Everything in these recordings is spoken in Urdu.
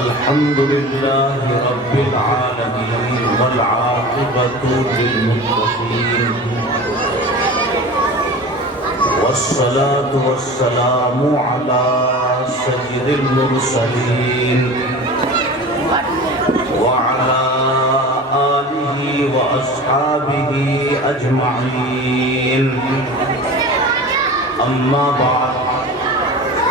الحمد لله رب العالمين والعاقبة للمتقين والصلاة والسلام على سيد المرسلين وعلى آله وأصحابه أجمعين أما بعد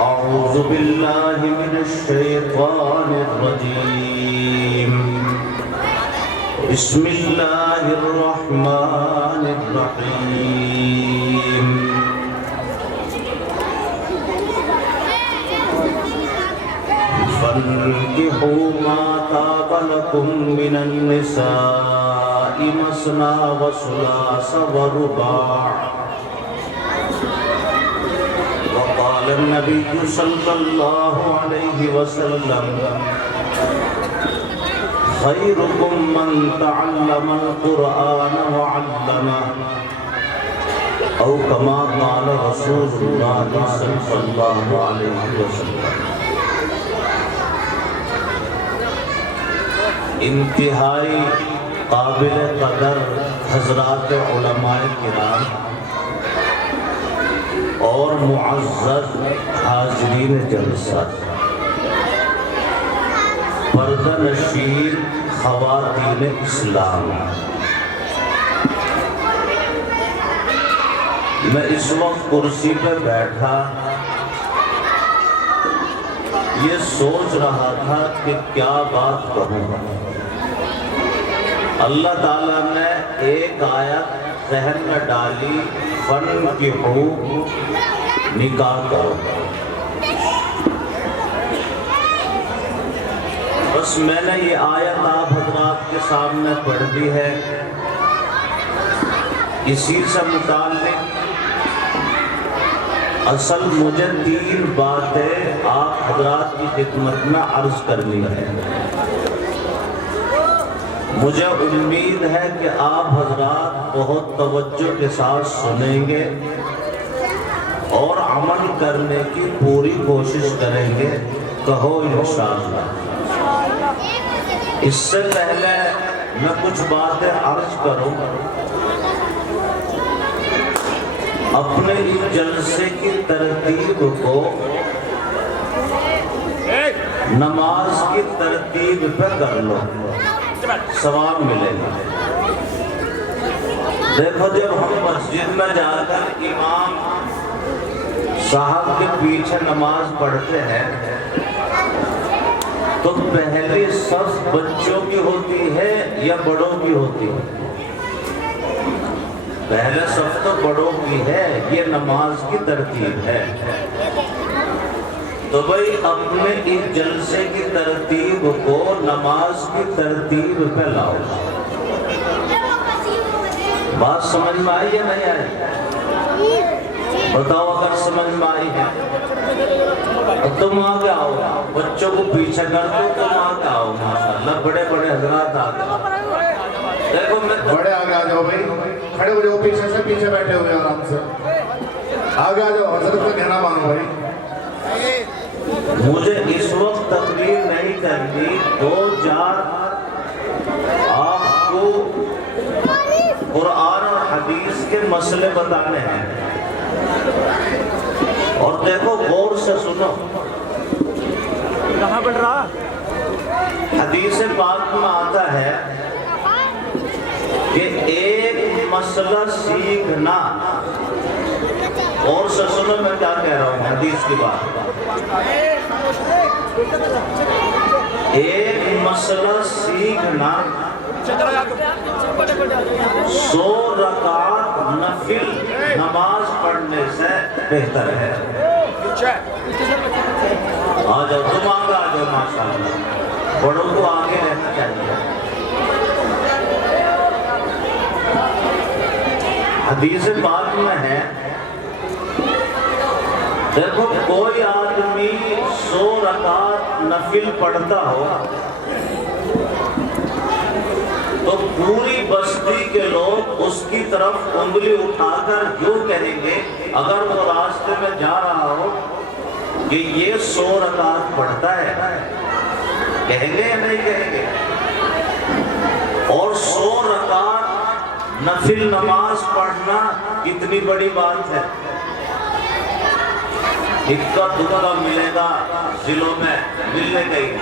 أعوذ بالله من الشيطان الرجيم بسم الله الرحمن الرحيم فانكحوا ما طاب لكم من النساء مثنى وثلاث ورباع وقال النبي صلى الله عليه وسلم خيركم من تعلم القرآن وعلمه أو كما قال رسول الله صلى الله عليه وسلم. انتہائی قابل قدر حضرات علماء کرام اور معزز حاضرین جلسہ، پردہ نشین خواتین اسلام، میں اس وقت کرسی پہ بیٹھا یہ سوچ رہا تھا کہ کیا بات کہوں. اللہ تعالیٰ نے ایک آیت ذہن میں ڈالی، فانکحوا نکاح کرو. بس میں نے یہ آیت آپ حضرات کے سامنے پڑھ دی ہے. اسی سے متعلق اصل مجھے 3 باتیں آپ حضرات کی خدمت میں عرض کرنی ہے. مجھے امید ہے کہ آپ حضرات بہت توجہ کے ساتھ سنیں گے اور عمل کرنے کی پوری کوشش کریں گے. کہو انشاءاللہ. اس سے پہلے میں کچھ باتیں عرض کروں. اپنے اس جلسے کی ترتیب کو نماز کی ترتیب پہ کر لو، ثواب ملے گا. دیکھو جب ہم مسجد میں جا کر امام صاحب کے پیچھے نماز پڑھتے ہیں تو پہلی صف بچوں کی ہوتی ہے یا بڑوں کی ہوتی ہے؟ پہلے صف تو بڑوں کی ہے. یہ نماز کی ترتیب ہے. تو بھئی اپنے اس جلسے کی ترتیب کو نماز کی ترتیب پہ لاؤ. بات سمجھ میں آئی یا نہیں آئی؟ بتاؤ اگر سمجھ میں آئی ہے. تم آگے آؤ، بچوں کو پیچھے کر دو، تم آگے آؤ. ماشاءاللہ بڑے بڑے حضرات آگے. دیکھو میں بڑے آگے آ جاؤ بھائی، کھڑے ہو جاؤ. پیچھے سے پیچھے بیٹھے ہوئے آرام سے آگے آ جاؤ. حضرت کا کہنا مانو بھائی. مجھے اس وقت تقریر نہیں کرنی. 2-4 آپ کو قرآن اور حدیث کے مسئلے بتانے ہیں. اور دیکھو غور سے سنو. کہاں بڑھ رہا؟ حدیث پاک میں آتا ہے کہ ایک مسئلہ سیکھنا. اور سے سنو میں کیا کہہ رہا ہوں حدیث کی بات. ایک مسئلہ سیکھنا 100 رکعت نفل نماز پڑھنے سے بہتر ہے. آ جاؤ، تم آگے آ جاؤ. ماشاءاللہ بڑوں کو آگے رہنا چاہیے. حدیث پاک میں ہے، دیکھو کوئی آدمی 100 رکعت نفل پڑھتا ہو تو پوری بستی کے لوگ اس کی طرف انگلی اٹھا کر یوں کہیں گے اگر وہ راستے میں جا رہا ہو کہ یہ 100 رکعت پڑھتا ہے کہیں گے یا نہیں کہیں گے؟ اور 100 رکعت نفل نماز پڑھنا کتنی بڑی بات ہے۔ اکا دکا ملے گا ضلعوں میں، ملنے گئی،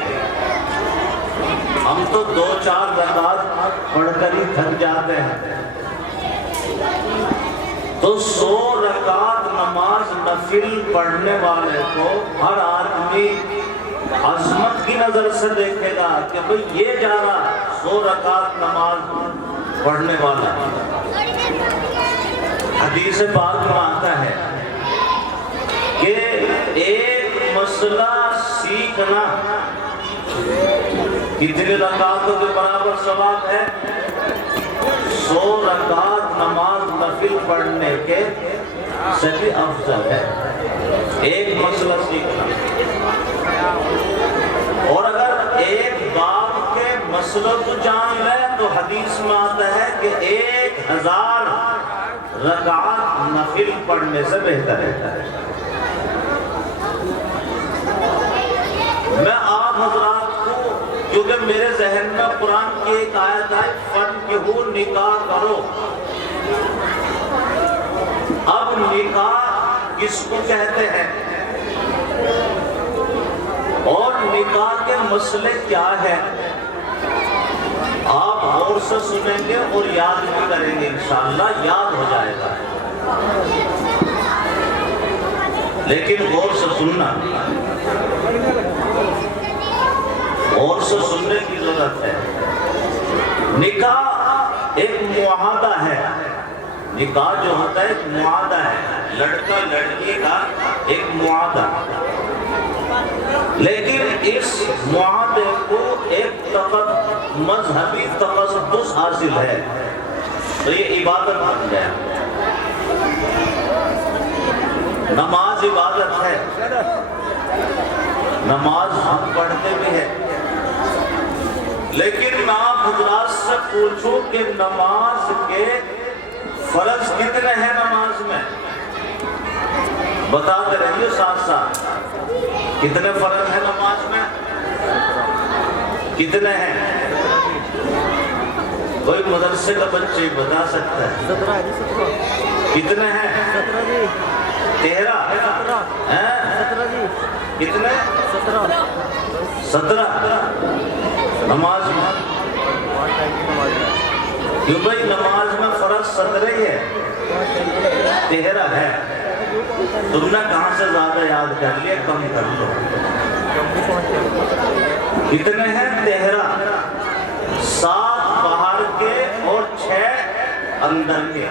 ہم تو 2-4 رکعت پڑھ کر ہی تھک جاتے ہیں۔ تو 100 رکعت نماز نفل پڑھنے والے کو ہر آدمی عظمت کی نظر سے دیکھے گا کہ بھئی یہ جا رہا 100 رکعت نماز پڑھنے والا۔ حدیث پاک میں آتا ہے کہ ایک مسئلہ سیکھنا کتنے رکعتوں کے برابر ثواب ہے؟ 100 رکعت نماز نفل پڑھنے کے سے بھی افضل ہے ایک مسئلہ سیکھنا۔ اور اگر ایک باب کے مسئلہ کو جان لے تو حدیث میں آتا ہے کہ 1000 رکعت نفل پڑھنے سے بہتر ہے۔ میں آپ حضرات کو، کیونکہ میرے ذہن میں قرآن کی ایک آیت ہے فَانْكِحُوا نکاح کرو۔ اب نکاح کس کو کہتے ہیں اور نکاح کے مسئلے کیا ہے، آپ غور سے سنیں گے اور یاد بھی کریں گے، انشاءاللہ یاد ہو جائے گا۔ لیکن غور سے سننا، غور سے سننے کی ضرورت ہے۔ نکاح ایک معاہدہ ہے، نکاح جو ہوتا ہے ایک معاہدہ ہے، لڑکا لڑکی کا ایک معاہدہ، لیکن اس معاہدے کو ایک مذہبی تقدس حاصل ہے، تو یہ عبادت بن گیا۔ نماز عبادت ہے، نماز ہم پڑھتے بھی ہیں، لیکن میں آپ حضرات سے پوچھوں کہ نماز کے فرض کتنے ہیں نماز میں؟ بتاتے رہیے ساتھ ساتھ، کتنے فرض ہیں نماز میں؟ کتنے ہیں؟ کوئی مدرسے کا بچے بتا سکتا ہے؟ کتنے ہیں؟ 13 کتنے؟ 17 نماز میں، کیوں بھائی نماز میں فرض 17 ہی ہے، 13 ہے، تم نے کہاں سے زیادہ یاد کر لیا؟ کم کر لو۔ کتنے ہیں؟ 13، 7 باہر کے اور 6 اندر کے۔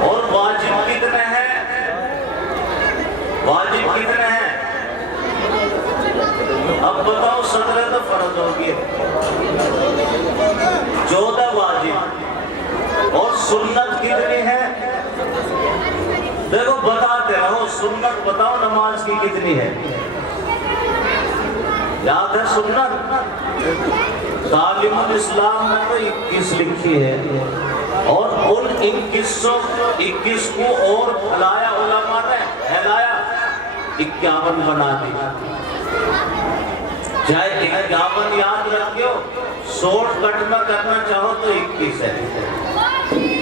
اور واجب کتنے ہیں؟ واجب کتنے ہیں؟ اب بتاؤ، 17 تو فرض ہو گئے، 14 واجب، اور سنت کتنی ہے؟ دیکھو بتاتے رہو، سنت بتاؤ نماز کی کتنی ہے؟ یاد ہے سنت؟ تعلیم الاسلام میں تو 21 لکھی ہے، اور ان 21 کو اور پھیلایا علماء نے، پھیلایا 51 بنا دی۔ چاہے 51 یاد رکھو، شارٹ کٹ میں کرنا چاہو تو 21 ہے۔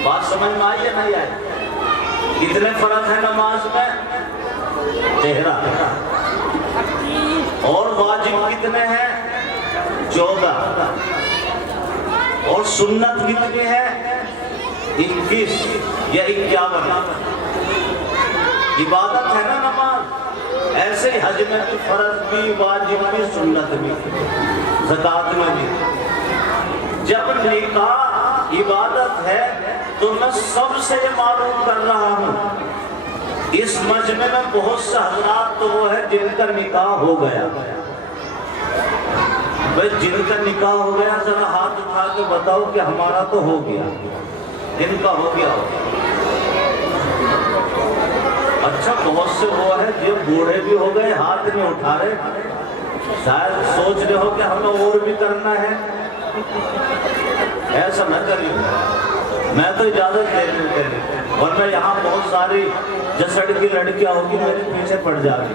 بات سمجھ میں آئی یا نہیں آئی؟ کتنے فرض ہیں نماز میں؟ 13۔ اور واجب کتنے ہیں؟ 14۔ اور سنت کتنی ہے؟ 21 یا 51۔ عبادت ہے نا نماز، ایسے ہی حج میں بھی فرض بھی، واجب بھی، سنت بھی، زکوٰۃ میں بھی۔ جب نکاح عبادت ہے تو میں سب سے یہ معلوم کر رہا ہوں، اس مجمع میں بہت سے حضرات تو وہ ہے جن کا نکاح ہو گیا۔ بھئی جن کا نکاح ہو گیا ذرا ہاتھ اٹھا کے بتاؤ کہ ہمارا تو ہو گیا، ان کا ہو گیا ہو۔ اچھا بہت سے وہ ہے جو بوڑھے بھی ہو گئے، ہاتھ نہیں اٹھا رہے، شاید سوچ رہے ہو کہ ہمیں اور بھی کرنا ہے۔ ایسا نہ کریے، میں تو اجازت دے رہی ہوں، ورنہ یہاں بہت ساری جسڑ کی لڑکیاں ہوگی میرے پیچھے پڑ جا رہی۔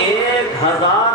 1000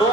2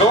2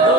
2।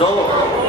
2।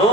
2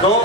2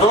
2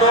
2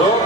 2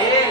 1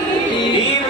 3।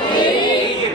3।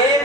1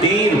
3।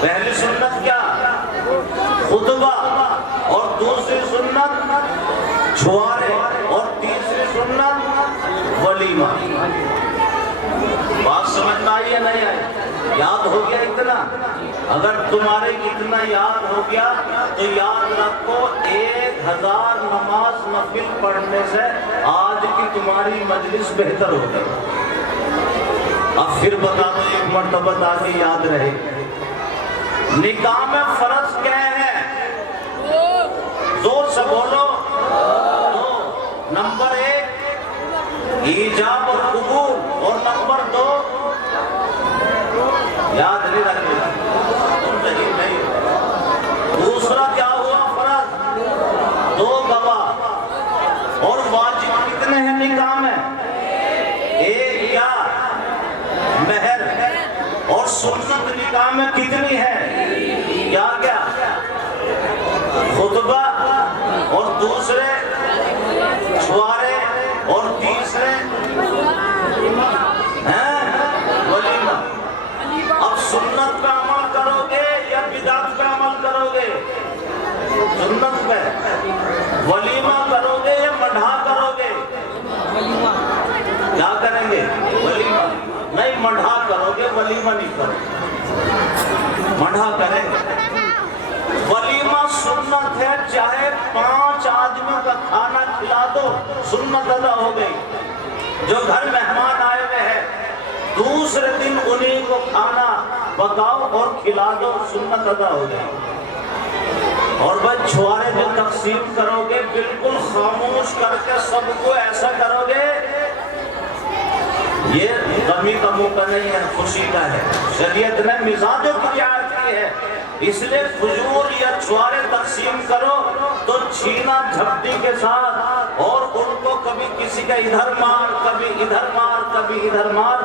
پہلی سنت کیا؟ خطبہ، اور دوسری سنت چھوارے، اور تیسری سنت ولیمہ۔ بات سمجھ میں آئی ہے نہیں آئی؟ یاد ہو گیا اتنا؟ اگر تمہارے اتنا یاد ہو گیا تو یاد رکھو 1000 نماز نفل پڑھنے سے آج کی تمہاری مجلس بہتر ہو گئی۔ اب پھر بتا دو ایک مرتبہ تاکہ یاد رہے، نکاح میں فرض کیا ہے؟ زور سے بولو۔ نمبر 1 ایجاب اور قبول، اور نمبر 2 یاد نہیں رکھے گا تم صحیح نہیں۔ دوسرا کیا ہوا فرض؟ 2 گواہ، اور واجب کتنے ہیں نکاح میں؟ 1 یا مہر، اور سنت نکاح میں کتنی ہے؟ کیا کیا؟ خطبہ، اور دوسرے چھوارے، اور تیسرے ولیمہ۔ اب سنت پہ عمل کرو گے یا بدعت پہ عمل کرو گے؟ سنت پہ۔ ولیمہ کرو گے یا مڈھا کرو گے؟ کیا کریں گے؟ ولیمہ نہیں، مڈھا کرو گے، ولیمہ نہیں کرو گے، مڈھا کریں گے۔ ولیمہ سنت ہے، چاہے 5 آدمیوں کا کھانا کھلا دو، سنت ادا ہو گئی۔ جو گھر مہمان آئے ہوئے ہیں دوسرے دن انہیں کو کھانا پکاؤ اور کھلا دو، سنت ادا ہو گئی۔ اور بھائی چھوارے جو تقسیم کرو گے بالکل خاموش کر کے سب کو ایسا کرو گے، یہ غمی کا موقع نہیں ہے، خوشی کا ہے۔ شریعت نے مزاجوں کی رعایت کی ہے، اس لیے فجور یا چھوارے تقسیم کرو تو چھینا جھپٹی کے ساتھ، اور ان کو کبھی کسی کا ادھر مار، کبھی ادھر مار، کبھی ادھر مار،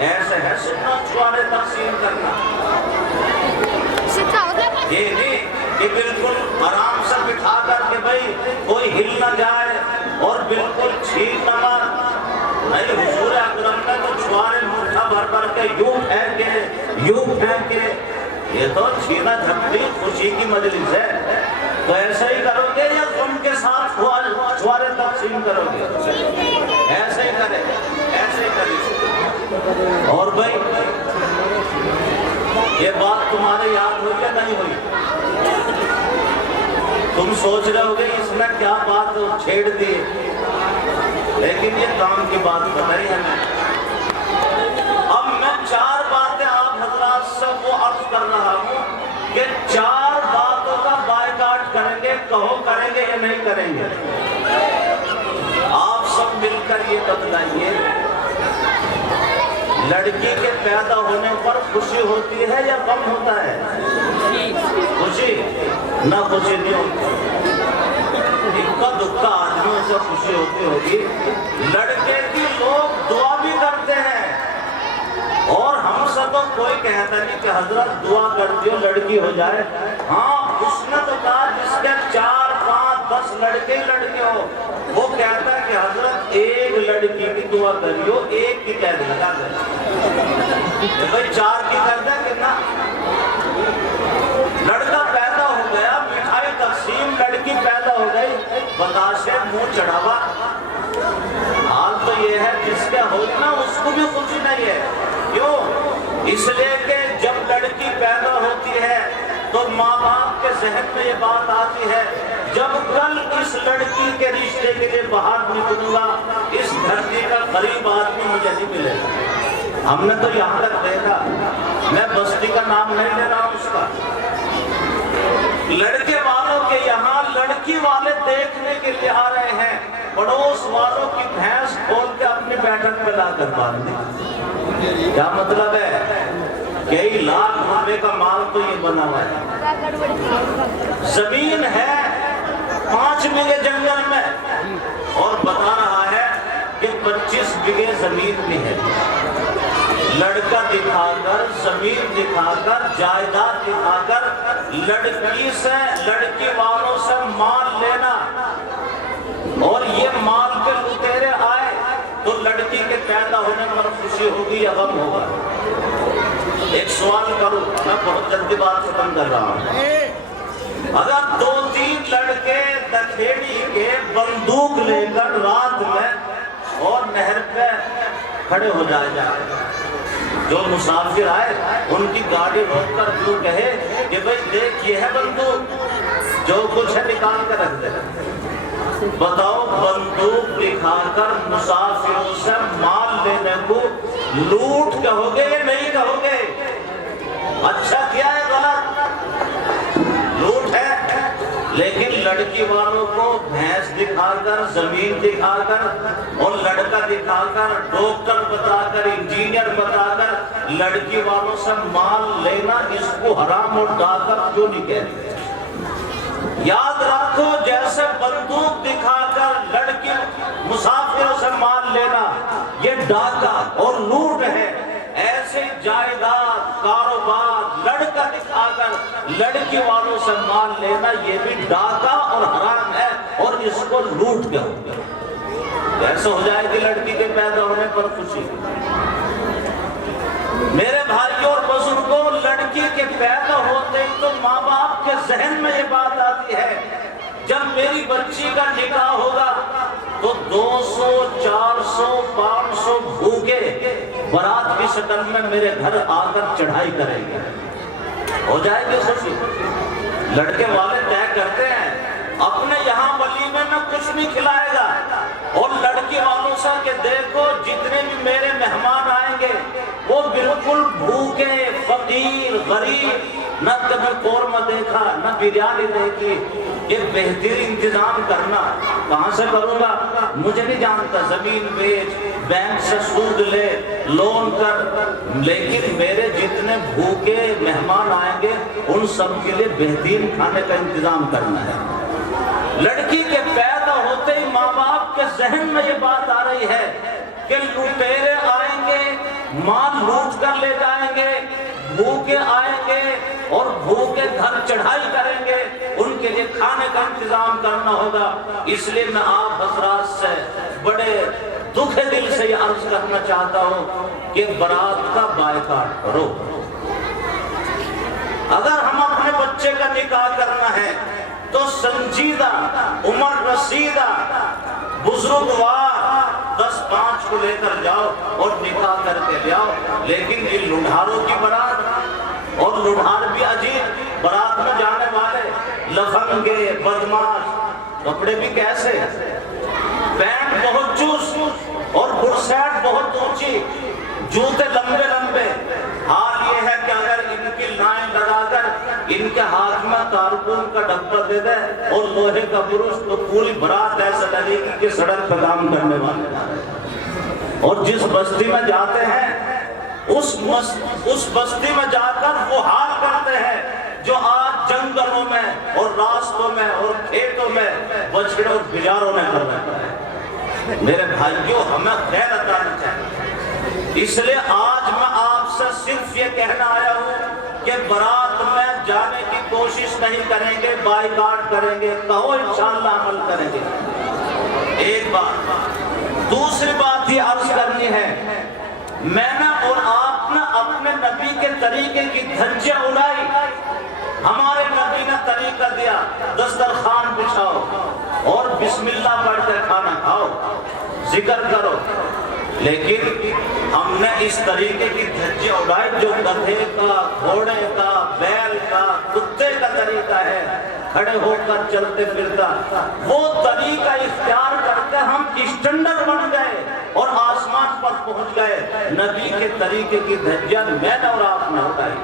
ایسے ہے سنت چھوارے تقسیم کرنا۔ یہ نہیں کہ بالکل آرام سے بٹھا کر کے بھائی کوئی ہل نہ جائے اور بالکل چھین نہ مار، نہیں۔ حضور اکرم نے تو چھوارے مٹھا بھر بھر کے یوں پھینکے، یہ تو چھینا جھپٹی خوشی کی مجلس ہے، تو ایسا ہی کرو گے یا غم کے ساتھ چھوارے تقسیم کرو گے؟ ایسے ہی کرے، ایسے ہی کرے۔ اور بھائی یہ بات تمہارے یاد ہوئی یا نہیں ہوئی؟ تم سوچ رہے ہوگے اس نے کیا بات چھیڑ دی، لیکن یہ کام کی بات بتائی ہے میں۔ اب میں 4 باتیں آپ حضرات سے وہ عرض کر رہا ہوں کہ 4 باتوں کا بائیکاٹ کریں گے، کہو کریں گے یا نہیں کریں گے؟ آپ سب مل کر یہ بتلائیے، لڑکی کے پیدا ہونے پر خوشی ہوتی ہے یا غم ہوتا ہے؟ خوشی نہ خوشی نہیں ہوتی، اکا دکا آدمیوں سے خوشی ہوتی ہوگی۔ لڑکے کی لوگ دعا بھی کرتے ہیں، اور ہم سے تو کوئی کہتا نہیں کہ حضرت دعا کر دیو لڑکی ہو جائے۔ ہاں اس نے تو کہا جس کے 4 5 10 لڑکے لڑکے ہو، وہ کہتا ہے کہ حضرت ایک لڑکی کی دعا کریو، ایک کی کہہ دے لگا دے بھائی 4 کی کر دے کہ نہ۔ لڑکا پیدا ہو گیا، مٹھائی تقسیم، لڑکی پیدا ہو گئی، بتاشے منہ چڑھاوا۔ حال تو یہ ہے جس کے ہوئی نا اس کو بھی خوشی نہیں ہے، کیوں؟ اس لیے کہ جب لڑکی پیدا ہوتی ہے تو ماں باپ کے ذہن میں یہ بات آتی ہے جب کل اس لڑکی کے رشتے کے لیے باہر نکلوں گا اس دھرتی کا غریب آدمی مجھے نہیں ملے گا۔ ہم نے تو یہاں تک دیکھا، میں بستی کا نام نہیں لے رہا ہوں اس کا، لڑکے والوں کے یہاں لڑکی والے دیکھنے کے لیے آ رہے ہیں، پڑوس والوں کی بھینس کھول کے اپنی بیٹھک پہ لا کر باندھ دی۔ کیا مطلب ہے؟ کئی لاکھ روپے کا مال تو یہ بنا ہوا ہے، زمین ہے 5 بیگھے جنگل میں، اور بتا رہا ہے کہ 25 بیگھے زمین بھی ہے۔ لڑکا دکھا کر، زمین دکھا کر، جائیداد دکھا کر لڑکی سے، لڑکی والوں سے مال لینا، اور یہ مال کے لٹیرے آئے تو لڑکی کے پیدا ہونے پر خوشی ہوگی یا غم ہوگا؟ ایک سوال کروں، میں بہت جلدی بات ختم کر رہا ہوں۔ اگر 2-3 لڑکے دکھیڑی کے بندوق لے کر رات میں اور نہر پہ کھڑے ہو جائے، جو مسافر آئے ان کی گاڑی روک کر کیوں کہے کہ بھئی دیکھ یہ ہے بندوق، جو کچھ ہے نکال کر رکھ دے، بتاؤ بندوق دکھا کر مسافروں سے مال لینے کو لوٹ کہو گے یا نہیں کہو گے؟ اچھا کیا ہے غلط؟ لوٹ ہے۔ لیکن لڑکی والوں کو بھینس دکھا کر، زمین دکھا کر اور لڑکا دکھا کر، ڈاکٹر بتا کر، انجینئر بتا کر لڑکی والوں سے مال لینا، اس کو حرام اور ڈاکہ کیوں نہیں کہتے؟ یاد رکھو، جیسے بندوق دکھا کر لڑکی مسافروں سے مال لینا یہ ڈاکہ اور لوٹ ہے، ایسے جائیداد، کاروبار، لڑکا دکھا کر لڑکی والوں سے مال لینا یہ بھی ڈاکہ اور حرام ہے، اور اس کو لوٹ کہو۔ ایسا ہو جائے گی لڑکی کے پیدا ہونے پر خوشی۔ میرے بھائیوں اور بزرگوں، لڑکی کے پیدا ہوتے تو ماں باپ کے ذہن میں یہ بات آتی ہے، جب میری بچی کا نکاح ہوگا تو 200 400 500 بھوکے برات کی شکل میں میرے گھر آ کر چڑھائی کریں گے۔ ہو جائے گی خوشی؟ لڑکے والے طے کرتے ہیں اپنے یہاں ولیمے میں کچھ نہیں کھلائے گا، اور لڑکی والوں سے کہ دیکھو جتنے بھی میرے مہمان آئیں گے وہ بالکل بھوکے، فقیر، غریب، نہ کبھی قورمہ دیکھا، نہ بریانی دیکھی، یہ بہترین انتظام کرنا۔ کہاں سے کروں گا؟ مجھے نہیں جانتا، زمین بیچ، بینک سے سود لے، لون کر، لیکن میرے جتنے بھوکے مہمان آئیں گے ان سب کے لیے بہترین کھانے کا انتظام کرنا ہے۔ لڑکی کے پیدا ہوتے ہی ماں باپ کے ذہن میں یہ بات آ رہی ہے کہ لٹیرے آئیں گے، مال لوٹ کر لے جائیں گے، بھوکے آئیں گے اور بھوکے گھر چڑھائی کریں گے، ان کے لیے کھانے کا انتظام کرنا ہوگا۔ اس لیے میں آپ حضرات سے بڑے دکھ دل سے یہ عرض کرنا چاہتا ہوں کہ برات کا بائیکاٹ کرو۔ اگر ہم اپنے بچے کا نکاح کرنا ہے تو سنجیدہ، عمر رسیدہ، بزرگوار 10-5 کو لے کر جاؤ اور نکاح کر کے لے آؤ۔ لیکن یہ لوڈھاروں کی برات، اور لوڈھار بھی عجیب، برات میں جانے والے لفنگے، بدماش، کپڑے بھی کیسے، پینٹ بہت چوس اور برسیٹ بہت اونچی، جوتے لمبے لمبے۔ حال یہ ہے کہ اگر ان کی لائن لگا کر ان کے ہاتھ میں کارکون کا ڈبہ دے دے اور لوہے کا برش، تو پوری برات ایسا لگے گی کہ سڑک پہ کام کرنے والے۔ اور جس بستی میں جاتے ہیں اس بستی میں جا کر وہ حال کرتے ہیں جو آج جنگلوں میں اور راستوں میں اور کھیتوں میں بچڑے اور بجاروں میں کر رہے ہیں۔ میرے بھائیوں، ہمیں خیر عطا نہیں چاہیے، اس لیے آج میں آپ سے صرف یہ کہنا آیا ہوں کہ برات میں جانے کی کوشش نہیں کریں گے، بائیکاٹ کریں گے، کہو انشاءاللہ عمل کریں گے۔ ایک بات۔ دوسری بات یہ عرض کرنی ہے، میں نے اور آپ نے اپنے نبی کے طریقے کی دھجیاں اڑائی۔ ہمارے نبی نے طریقہ دیا، دسترخوان بچھاؤ اور بسم اللہ پڑھ کر کھانا کھاؤ، ذکر کرو، لیکن ہم نے اس طریقے کی دھجیاں اڑائی جو گدھے کا، گھوڑے کا، بیل کا، کتے کا طریقہ ہے، کھڑے ہو کر چلتے پھرتا، وہ طریقہ اختیار کر کے ہم اسٹینڈرڈ بن گئے اور آسمان پر پہنچ گئے۔ نبی کے طریقے کی دھجیاں میں نے اور آپ نے اڑائی۔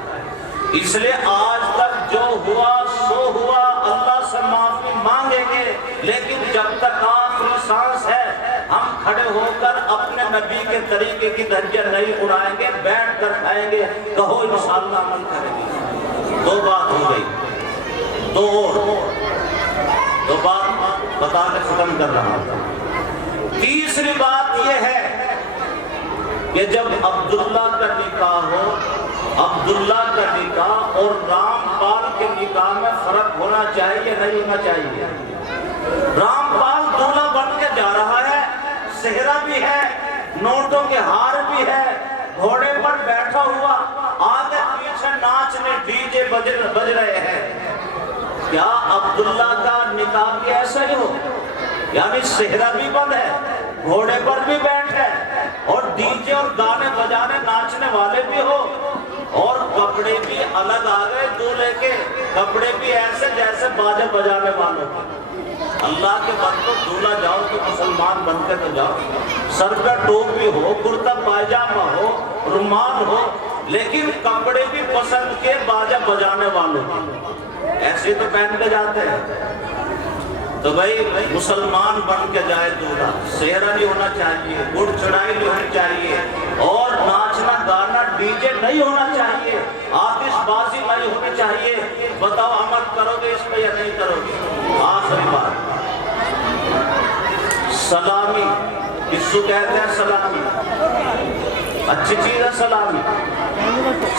اس لیے آج تک جو ہوا سو ہوا، اللہ سے معافی مانگیں گے، لیکن جب تک آخری سانس ہے ہم کھڑے ہو کر اپنے نبی کے طریقے کی دھجیاں نہیں اڑائیں گے، بیٹھ کر کھائیں گے، کہو انشاءاللہ عمل کریں گے۔ دو بات ہو گئی، دو بات بتا کے ختم کر رہا ہوں۔ تیسری بات یہ ہے کہ جب عبداللہ کا نکاح ہو، عبداللہ کا نکاح اور رام پال کے نکاح میں فرق ہونا چاہیے نہیں ہونا چاہیے؟ رام پال دولہا بن کے جا رہا ہے، صحرا بھی ہے، نوٹوں کے ہار بھی ہے، گھوڑے پر بیٹھا ہوا، آگے پیچھے ناچنے ڈی جے بج رہے ہیں۔ کیا عبداللہ کا نکاح بھی ایسا ہی ہو؟ یعنی صحرا بھی بند ہے، گھوڑے پر بھی بیٹھے اور ڈی جے اور گانے بجانے ناچنے والے بھی ہو، اور کپڑے بھی الگ آ گئے دولہے کے، کپڑے بھی ایسے جیسے باجے بجانے والوں کے۔ اللہ کے بندوں، دولہا جاؤ تو مسلمان بن کے تو جاؤ، سر پہ ٹوپی ہو، کرتا پائجامہ ہو، رومال ہو، لیکن کپڑے بھی پسند کے باجے بجانے والوں کے، ایسے تو پہن کے جاتے ہیں۔ تو بھائی مسلمان بن کے جائے دولہا، سہرا نہیں ہونا چاہیے، گڑ چڑھائی نہیں ہونی چاہیے، اور ناچنا گانا ڈی جے نہیں ہونا چاہیے، آتش بازی نہیں ہونی چاہیے۔ بتاؤ عمل کرو گے اس پہ یا نہیں کرو گے؟ آخری بات، سلامی، کس کو کہتے ہیں سلامی؟ اچھی چیز ہے سلامی۔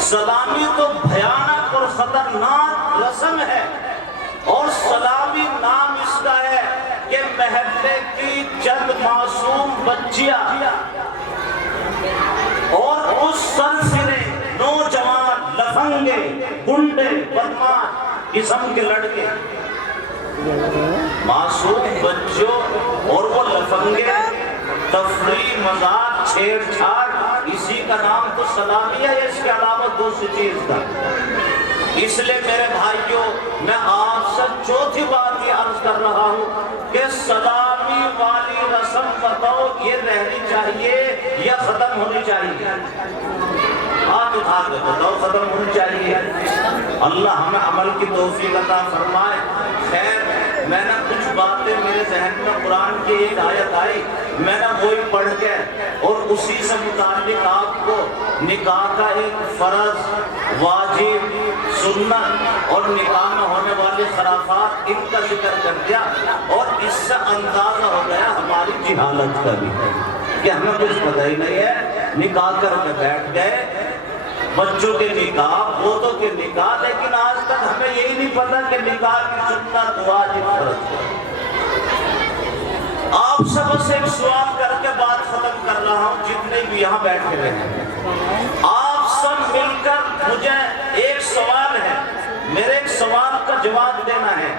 سلامی تو بھیانک اور خطرناک رسم ہے، اور سلامی نام اس کا ہے کہ محلے کی چند معصوم بچیاں اور اس سرسرے نوجوان لفنگے گنڈے بدماش قسم کے لڑکے، معصوم بچوں اور وہ لفنگے، تفریح مذاق چھیڑ چھاڑ، اسی کا نام تو سلامی ہے، اس کے علاوہ دوسری چیز کا۔ اس لیے میرے بھائیوں، میں آپ سے چوتھی بات یہ عرض کر رہا ہوں کہ سلامی والی رسم بتاؤ یہ رہنی چاہیے یا ختم ہونی چاہیے؟ ہاتھ اٹھا کے بتاؤ ختم ہونی چاہیے۔ اللہ ہمیں عمل کی توفیق عطا فرمائے۔ خیر، میں نے کچھ باتیں میرے ذہن میں قرآن کی ایک آیت آئی، میں نے وہی پڑھ کے اور اسی سے متعلق آپ کو نکاح کا ایک فرض، واجب، سنت اور نکاح میں ہونے والی خرافات ان کا ذکر کر دیا، اور اس سے اندازہ ہو گیا ہماری جہالت کا بھی کہ ہمیں کچھ پتہ ہی نہیں ہے، نکاح کر کے بیٹھ گئے، بچوں کے نکاح، پوتوں کے نکاح، لیکن آج تک ہمیں یہی نہیں پتا کہ نکاح کی سنت واجب فرض ہے۔ آپ سے بس ایک سوال کر کے بات ختم کر رہا ہوں، جتنے بھی یہاں بیٹھے ہوئے ہیں، آپ سب مل کر مجھے ایک سوال ہے، میرے ایک سوال کا جواب دینا ہے۔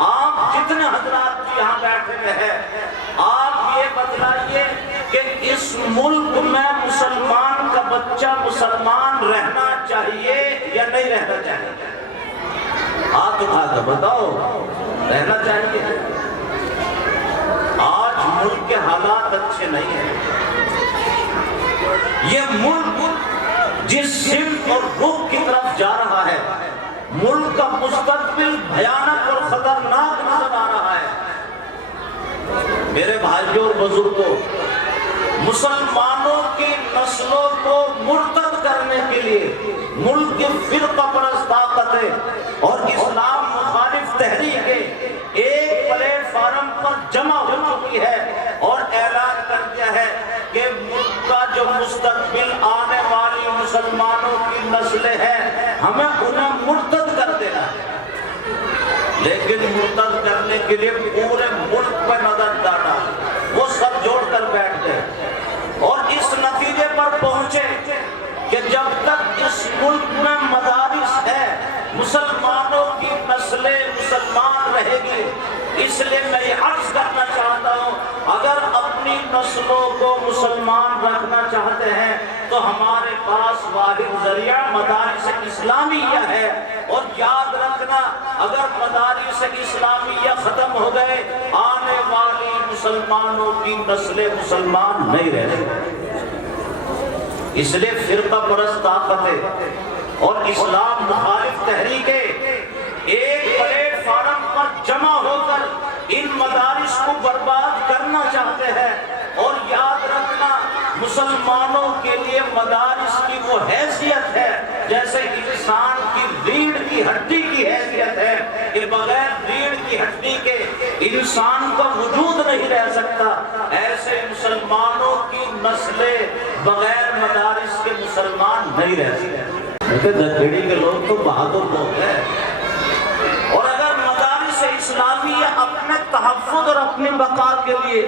آپ جتنے حضرات بھی یہاں بیٹھے ہوئے ہیں، آپ یہ بتلائیے کہ اس ملک میں مسلمان کا بچہ مسلمان رہنا چاہیے یا نہیں رہنا چاہیے؟ ہاتھ اٹھا کر بتاؤ، رہنا چاہیے؟ آج ملک کے حالات اچھے نہیں ہیں، یہ ملک جس سمت اور رخ کی طرف جا رہا ہے، ملک کا مستقبل بھیانک اور خطرناک نظر آ رہا ہے۔ میرے بھائیوں اور بزرگوں، مسلمانوں کی نسلوں کو مرتد کرنے کے لیے ملک کی فرقہ پرست طاقتیں اور اسلام مخالف تحریکیں ایک پلیٹ فارم پر جمع ہو چکی ہے اور اعلان کر دیا ہے کہ ملک کا جو مستقبل آنے والی مسلمانوں کی نسلیں ہیں، ہمیں انہیں مرتد کر دینا ہے۔ لیکن مرتد کرنے کے لیے پورے ملک پہ نظر ڈالا، وہ سب جوڑ کر بیٹھ گئے اور اس نتیجے پر پہنچے کہ جب تک اس ملک میں مدارس ہے، مسلمانوں کی نسلیں مسلمان رہے گی۔ اس لیے میں یہ عرض کرنا چاہتا ہوں، اگر اپنی نسلوں کو مسلمان رکھنا چاہتے ہیں تو ہمارے پاس واحد ذریعہ مدارس اسلامیہ ہے، اور یاد رکھنا اگر مدارس اسلامیہ ختم ہو گئے، آنے والی مسلمانوں کی نسلیں مسلمان نہیں رہ سکتی۔ اس لیے فرقہ پرست طاقتیں اور اسلام مخالف تحریکیں ایک پلیٹ فارم پر جمع ہو کر ان مدارس کو برباد کرنا چاہتے ہیں، اور یاد رکھنا مسلمانوں کے لیے مدارس کی وہ حیثیت ہے جیسے انسان کی ریڑھ کی ہڈی کی حیثیت ہے کہ بغیر ریڑھ کی ہڈی کے انسان کا وجود نہیں رہ سکتا، ایسے مسلمانوں کی نسلیں بغیر مدارس کے مسلمان نہیں رہ سکتے۔ دکھڑی کے لوگ تو بہادر لوگ ہیں، اور اگر مدارس اسلامیہ اپنے تحفظ اور اپنی بقا کے لیے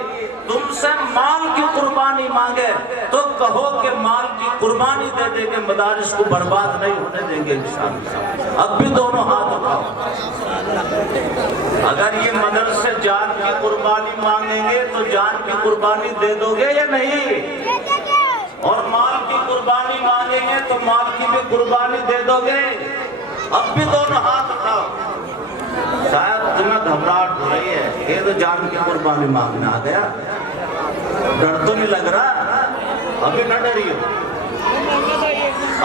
تم سے مال کی قربانی مانگے تو کہو کہ مال کی قربانی دے دیں گے، مدارس کو برباد نہیں ہونے دیں گے انشاءاللہ۔ اب بھی دونوں ہاتھ اٹھاؤ۔ اگر یہ مدرسے جان کی قربانی مانگیں گے تو جان کی قربانی دے دو گے یا نہیں؟ اور مال کی قربانی مانگیں گے تو مال کی بھی قربانی دے دو گے؟ اب بھی دونوں ہاتھ اٹھاؤ۔ شاید تمہیں گھبراہٹ ہو رہی ہے، یہ تو جان کی قربانی مانگنے آ گیا، ڈر تو نہیں لگ رہا؟ ابھی نہ ڈریو،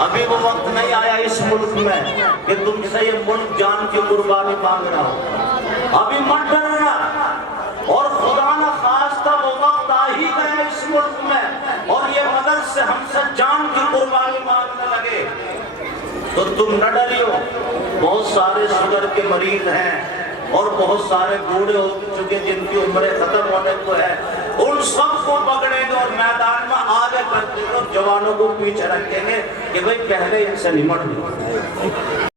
ابھی وہ وقت نہیں آیا اس ملک میں کہ تم سے یہ ملک جان کی قربانی مانگ رہا ہو۔ ابھی مت ڈرنا، اور خدا نہ خواستہ وہ وقت آ ہی گئے اس ملک میں اور یہ مدرسے ہم سے جان کی قربانی مانگنے لگے تو تم نہ ڈریو۔ بہت سارے شوگر کے مریض ہیں اور بہت سارے بوڑھے ہو چکے جن کی عمریں ختم ہونے کو ہے، ان سب کو پکڑیں گے اور میدان میں آگے کرتے ہیں اور جوانوں کو پیچھے رکھیں گے کہ بھئی پہلے ان سے نمٹ لو۔